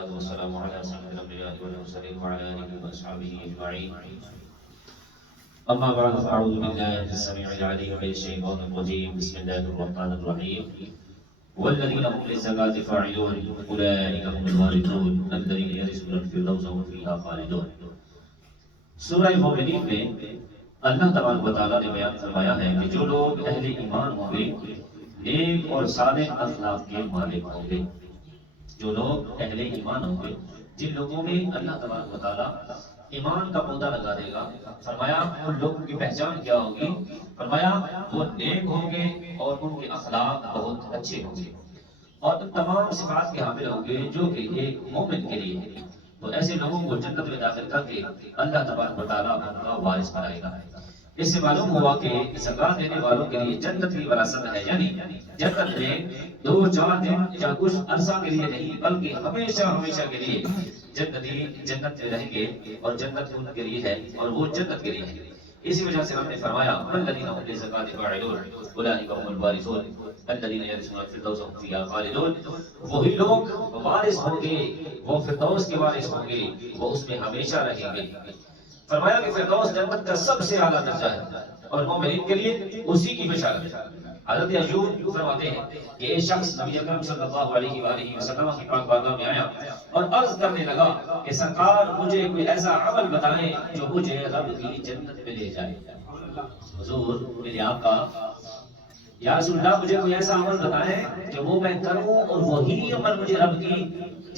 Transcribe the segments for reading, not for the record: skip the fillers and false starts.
والسلام على سيد الأنبياء والمرسلين وعلى آله وأصحابه أجمعين. أما بعد فأعوذ بالله السميع العليم من الشيطان الرجيم. بسم الله الرحمن الرحيم. والذين هم للزكاة فاعلون أولئك هم الوارثون الذين يرثون الفردوس هم فيها خالدون. سورہ مومنین میں اللہ تبارک و تعالیٰ نے بیان فرمایا ہے کہ جو لوگ اہل ایمان ہوں گے نیک اور صالح اخلاق کے مالک ہوں گے، جو لوگ اہل ایمان ہوں گے، جن لوگوں میں اللہ تبارک و تعالیٰ ایمان کا پودا لگا دے گا، فرمایا ان لوگوں کی پہچان کیا ہوگی؟ فرمایا وہ نیک ہوں گے اور ان کے اخلاق بہت اچھے ہوں گے اور ان تمام صفات کے حامل ہوں گے جو کہ ایک مومن کے لیے ہے۔ تو ایسے لوگوں کو جنت میں داخل کر کے اللہ تبارک و تعالیٰ ان کا وارث بنائے گا۔ اس سے معلوم ہوا کہ زکات دینے والوں کے لیے جنت کی وراثت ہے، یعنی جنت میں 2-4 دن یا کچھ عرصہ کے لیے نہیں بلکہ ہمیشہ ہمیشہ کے لیے جنت میں رہیں گے، اور جنت ان کے لیے ہے اور وہ جنت کے لیے ہے۔ اسی وجہ سے ہم نے فرمایا الذین هم للزکاة فاعلون اولئک هم الوارثون الذین یرثون الفردوس هم فیہا خالدون۔ وہی لوگ وارث ہوں گے، وہ فردوس کے وارث ہوں گے، وہ اس میں ہمیشہ رہیں گے۔ فرمایا کہ فردوس جنت کا سب سے اعلیٰ درجہ ہے اور مومنین کے لیے اسی کی بشارت ہے۔ حضرت ایوب فرماتے ہیں کہ ایک شخص نبی اکرم صلی اللہ علیہ وآلہ وسلم کی پاک بارگاہ میں آیا اور عرض کرنے لگا کہ سرکار مجھے کوئی ایسا عمل بتائیں جو مجھے رب کی جنت میں لے جائے۔ حضور میرے آقا یا رسول اللہ مجھے کوئی ایسا عمل بتائیں جو وہ میں کروں اور وہی عمل مجھے رب کی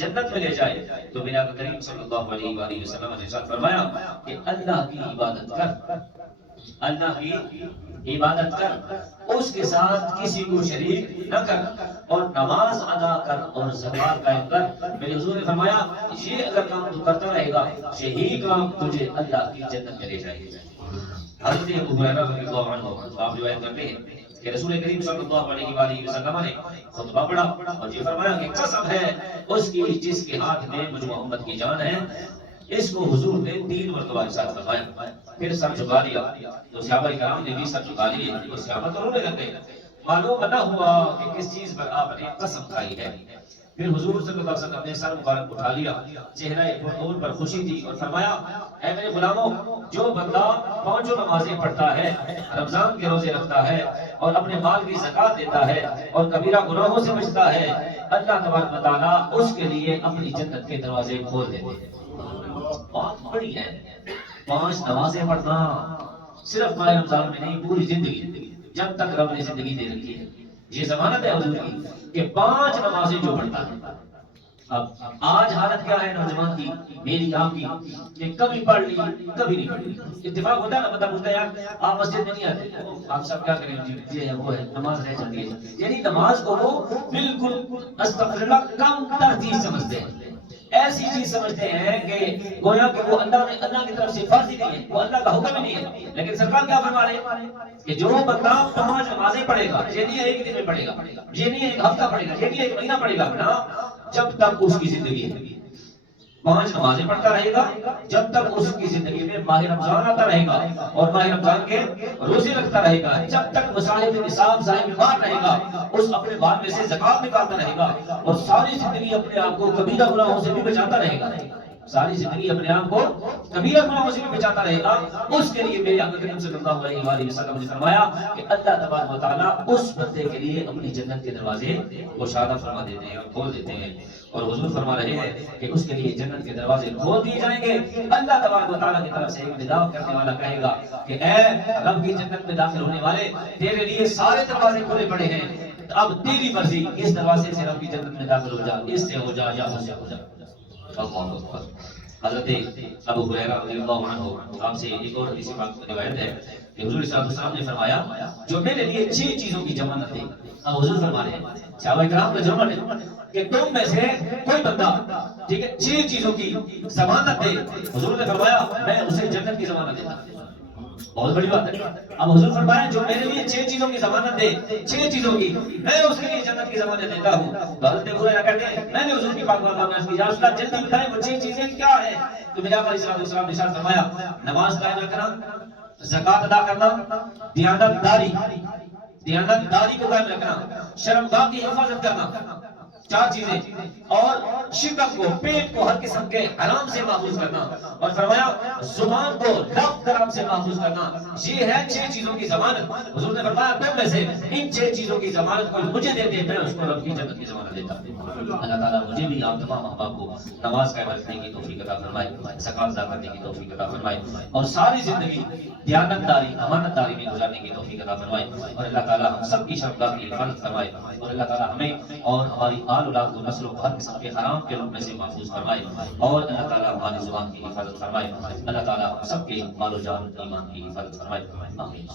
جنت میں لے جائے۔ تو میرے آقا کریم صلی اللہ علیہ وآلہ وسلم نے ارشاد فرمایا کہ اللہ کی عبادت کر، اللہ کی عبادت کر، اس کے ساتھ کسی کو شریک نہ کر، اور نماز ادا کر اور زکات قائم کر۔ میرے حضور نے فرمایا یہ اگر کام تو کرتا رہے گا یہی کام تجھے اللہ کی جنت میں لے جائے گا۔ حضرت ابو ہریرہ رضی اللہ عنہ آپ روایت کرتے ہیں کہ رسول کریم صلی اللہ علیہ وآلہ وسلم نے خطبہ پڑھا اور یہ فرمایا کہ قسم ہے اس کی جس کے ہاتھ میں مجھ محمد کی جان ہے۔ اس کو حضور نے 3 مرتبہ ارشاد فرمایا، پھر سر جھکا لیا تو صحابہ کرام نے بھی سر جھکا لیے، تو صحابہ تو رونے لگے، معلوم نہ ہوا کہ کس چیز پر آپ نے قسم کھائی ہے۔ پھر حضور صلی اللہ علیہ وسلم نے سر مبارک اٹھا لیا، چہرہ پرنور پر خوشی تھی اور فرمایا اے میرے غلاموں، جو بندہ 5 نمازیں پڑھتا ہے، رمضان کے روزے رکھتا ہے اور اپنے مال کی زکات دیتا ہے اور کبیرہ گناہوں سے بچتا ہے، اللہ تبارک و تعالیٰ اس کے لیے اپنی جنت کے دروازے کھول دیتے ہیں۔ بات بڑی ہے 5 نمازیں پڑھنا، صرف ماہ رمضان میں نہیں، پوری زندگی جب تک رب نے زندگی دے رکھی ہے یہ ضمانت ہے حضور کی کہ 5 نمازیں جو پڑھتا ہے۔ اب آج حالت کیا ہے نوجوان کی، میری آپ کی، کہ کبھی پڑھ لی کبھی نہیں پڑھ لی۔ اتفاق ہوتا ہے نا، بندہ پوچھتا ہے یار آپ مسجد میں نہیں آتے، آپ سب کیا کریں جی یہ ہے وہ ہے، نماز رہ جاتی ہے، یعنی نماز کو وہ بالکل استغفر اللہ کم تر چیز سمجھتے ہیں، ایسی چیز سمجھتے ہیں کہ گویا کہ وہ اللہ کی طرف سے فرض ہی نہیں ہے، وہ اللہ کا حکم ہی نہیں ہے۔ لیکن سرکار کیا فرما رہے ہیں کہ جو بندہ 5 نمازیں پڑھے گا، یہ نہیں ایک دن میں پڑھے گا، یہ نہیں ایک ہفتہ پڑھے گا، یہ نہیں ایک مہینہ پڑھے گا، نا جب تک اس کی زندگی ہے 5 نمازیں پڑھتا رہے گا، جب تک اس کی زندگی میں ماہ رمضان آتا رہے گا اور ماہ رمضان کے روزے رکھتا رہے گا، جب تک وہ صاحب نصاب صاحب مال رہے گا، اس اپنے مال میں سے زکات نکالتا رہے گا اور ساری زندگی اپنے آپ کو کبیرہ گناہوں سے بھی بچاتا رہے گا، ساری زندگی اپنے آپ کو کبیرہ گناہوں سے بھی بچاتا رہے گا، اس کے لیے میرے آقا کریم صلی اللہ علیہ وآلہ وسلم نے فرمایا کہ اللہ تبارک و تعالیٰ اس بندے کے لیے اپنی جنت کے دروازے گشادہ فرما دیتے ہیں اور کھول دیتے ہیں۔ اور حضور فرما رہے ہیں کہ اس کے لیے جنت کے دروازے کھول دیے جائیں گے۔ اللہ تبارک و تعالیٰ کی طرف سے ایک نداء کرنے والا کہے گا کہ اے رب کی جنت میں داخل ہونے والے، تیرے لیے سارے دروازے کھلے پڑے ہیں، اب تیری مرضی، اس دروازے سے رب کی جنت میں داخل ہو جا، اس سے ہو جا یا اس سے ہو جا۔ اللہ اکبر۔ حضرت ابو ہریرہ رضی اللہ عنہ آپ سے ایک اور حدیث پاک روایت ہے کہ حضور صلی اللہ علیہ وسلم نے فرمایا جو میرے لیے 6 چیزوں کی ضمانت دے۔ اب حضور فرما رہے ہیں صحابہ کرام کا ضمانت ہے کہ تم میں سے کوئی بندہ ٹھیک ہے 6 چیزوں کی ضمانت دے، حضور نے فرمایا میں اسے جنت کی ضمانت دیتا ہوں۔ بہت بڑی بات ہے۔ اب حضور فرمایا جو میرے لیے 6 چیزوں کی ضمانت دے، 6 چیزوں کی، میں اس کے لیے جنت کی ضمانت دیتا ہوں۔ حضرت ابو ہریرہ کہتے ہیں میں نے حضور کی پاک بارگاہ میں عرض کی یا رسول اللہ جلدی بتائیں وہ 6 چیزیں کیا ہیں؟ تو میرے آقا علیہ السلام نے ارشاد فرمایا نماز قائم رکھنا، زکات ادا کرنا، دیانت داری کو قائم رکھنا، شرمگاہ کی حفاظت کرنا، چار چیزیں، اور شکم کو، پیٹ کو ہر قسم کے حرام سے محفوظ کرنا، اور فرمایا زبان کو لفظ حرام سے محفوظ کرنا، یہ ہے 6 چیزوں کی ضمانت۔ حضور نے فرمایا تم میں سے ان 6 چیزوں کی ضمانت کوئی مجھے دے دے، میں اس کو رب کی جنت کی ضمانت دیتا ہوں۔ اللہ تعالیٰ مجھے بھی آپ تمام احباب کو نماز قائم رکھنے کی توفیق عطا فرمائے، زکات ادا کرنے کی توفیق عطا فرمائے، اور ساری زندگی دیانت داری، امانت داری میں گزارنے کی توفیق عطا فرمائے، اور اللہ تعالیٰ ہم سب کی شرمگاہ کی حفاظت فرمائے، اور اللہ تعالیٰ ہمیں اور ہماری آل اولاد کو نسل و ہر قسم کے حرام کے لقمے سے محفوظ فرمائے، اور اللہ تعالیٰ ہماری زبان کی حفاظت فرمائے، اللہ تعالیٰ ہم سب کے مال و جان ایمان کی حفاظت فرمائے، آمین۔